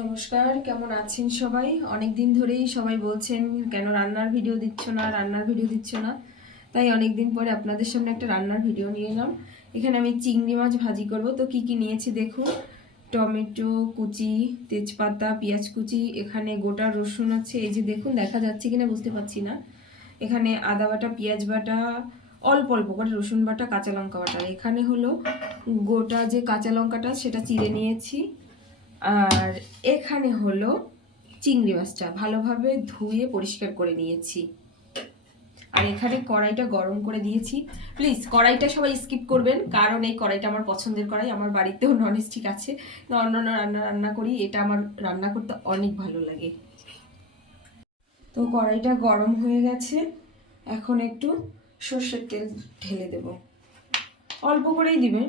নমস্কার, কেমন আছেন সবাই? অনেক দিন ধরেই সবাই বলছেন কেন রান্নার ভিডিও দিচ্ছ না। তাই অনেক দিন পরে আপনাদের সামনে একটা রান্নার ভিডিও নিয়ে এলাম। এখানে আমি চিংড়ি মাছ ভাজি করব। তো কি কি নিয়েছি দেখুন। টমেটো কুচি, তেজপাতা, পেঁয়াজ কুচি, এখানে গোটা রসুন আছে, এই যে দেখুন, দেখা যাচ্ছে কিনা বুঝতে পারছি না। এখানে আদা বাটা, পেঁয়াজ বাটা, অল্প অল্প করে রসুন বাটা, কাঁচা লঙ্কা বাটা। এখানে হলো গোটা যে কাঁচা লঙ্কাটা সেটা চিড়ে নিয়েছি। আর এখানে হলো চিংড়ি মাছটা ভালোভাবে ধুয়ে পরিষ্কার করে নিয়েছি। আর এখানে কড়াইটা গরম করে দিয়েছি। প্লিজ কড়াইটা সবাই স্কিপ করবেন, কারণ এই কড়াইটা আমার পছন্দের কড়াই। আমার বাড়িতেও ননস্টিক আছে, অন্য রান্না করি, এটা আমার রান্না করতে অনেক ভালো লাগে। তো কড়াইটা গরম হয়ে গেছে, এখন একটু সর্ষের তেল ঢেলে দেব। অল্প করেই দিবেন,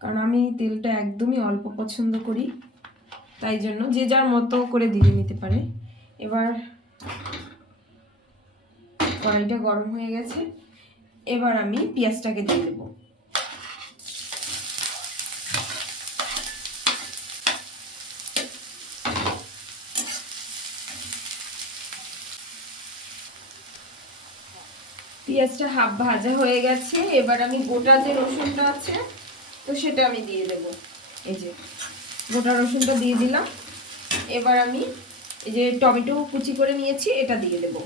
কারণ আমি তেলটা একদমই অল্প পছন্দ করি, তাই জন্য যে যার মতো করে দিয়ে নিতে পারে। এবার কড়াইটা গরম হয়ে গেছে, এবার আমি পেঁয়াজটাকে দিয়ে দেবো। পেঁয়াজটা হাফ ভাজা হয়ে গেছে, এবার আমি গোটা যে রসুনটা আছে তো সেটা আমি দিয়ে দেব। এই যে গোটা রসুনটা দিয়ে দিলাম। এবার আমি এই যে টমেটো কুচি করে নিয়েছি এটা দিয়ে দেব।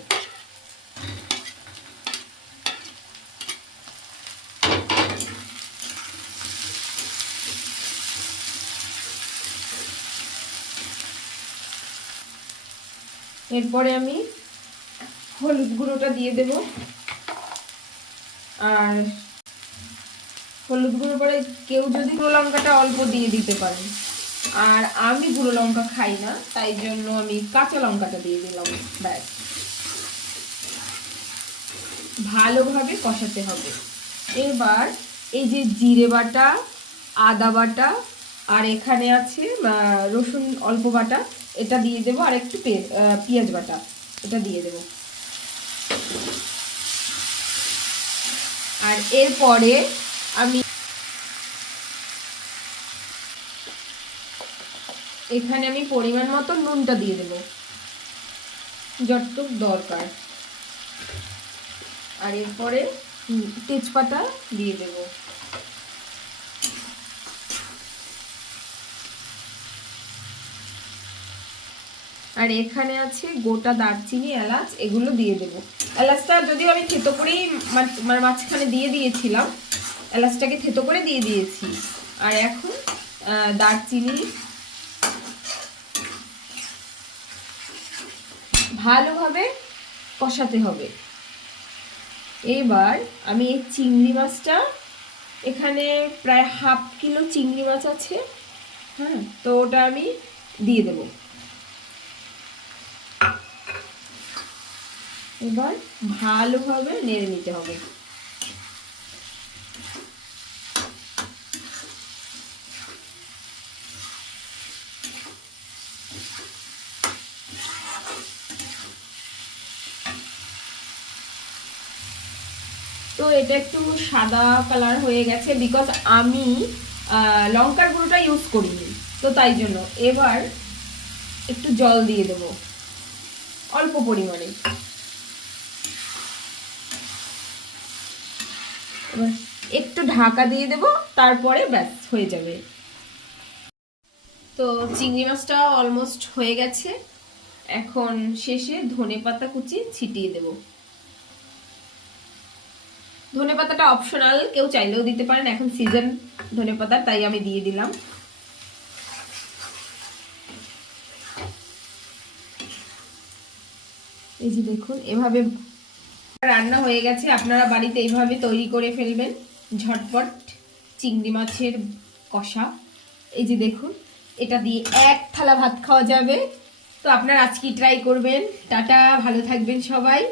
এরপরে আমি হলুদ গুঁড়োটা দিয়ে দেব। আর হলুদ গুঁড়ো পরে কেউ যদি গুঁড়ো লঙ্কাটা অল্প দিয়ে দিতে পারেন, আর আমি গুঁড়ো লঙ্কা খাই না, তাই জন্য আমি কাঁচা লঙ্কাটা দিয়ে দিলাম। ব্যাস, ভালোভাবে কষাতে হবে। এবার এই যে জিরে বাটা, আদা বাটা, আর এখানে আছে রসুন অল্প বাটা, এটা দিয়ে দেবো। আর একটু পেঁয়াজ বাটা এটা দিয়ে দেবো। আর এরপরে আমি এখানে পরিমাণ মতো নুনটা দিয়ে দেবো, যতটুকু দরকার। আর এরপরে তেজপাতা দিয়ে দেব। আর এখানে আছে গোটা দারচিনি, এলাচ, এগুলো দিয়ে দেব। এলাচটা যদিও আমি থেতো করেই মানে মাঝখানে দিয়ে দিয়েছিলাম, এলাচটাকে থেতো করে দিয়ে দিয়েছি। আর এখন দারচিনি ভালোভাবে কষাতে হবে। এবার আমি এই চিংড়ি মাছটা, এখানে প্রায় হাফ কিলো চিংড়ি মাছ আছে, হ্যাঁ, তো ওটা আমি দিয়ে দেব। এবার ভালোভাবে নেড়ে নিতে হবে। তো এটা একটু সাদা কালার হয়ে গেছে, বিকজ আমি লঙ্কার গুঁড়োটা ইউজ করিনি, তো তাই জন্য। এবার একটু জল দিয়ে দেব, অল্প পরিমাণে। এবার একটু ঢাকা দিয়ে দেব, তারপরে ব্যাস হয়ে যাবে। তো চিংড়ি মাছটা অলমোস্ট হয়ে গেছে, এখন শেষে ধনেপাতা কুচি ছিটিয়ে দেব। ধনেপাতাটা অপশনাল, কেউ চাইলেও দিতে পারেন, এখন সিজন ধনেপাতা, তাই আমি দিয়ে দিলাম। এই যে দেখুন, এভাবে রান্না হয়ে গেছে। আপনারা বাড়িতে এইভাবে তৈরি করে ফেলবেন, ঝটপট চিংড়ি মাছের কষা। এই যে দেখুন, এটা দিয়ে এক থালা ভাত খাওয়া যাবে। তো আপনারা আজকে ট্রাই করবেন। টাটা, ভালো থাকবেন সবাই।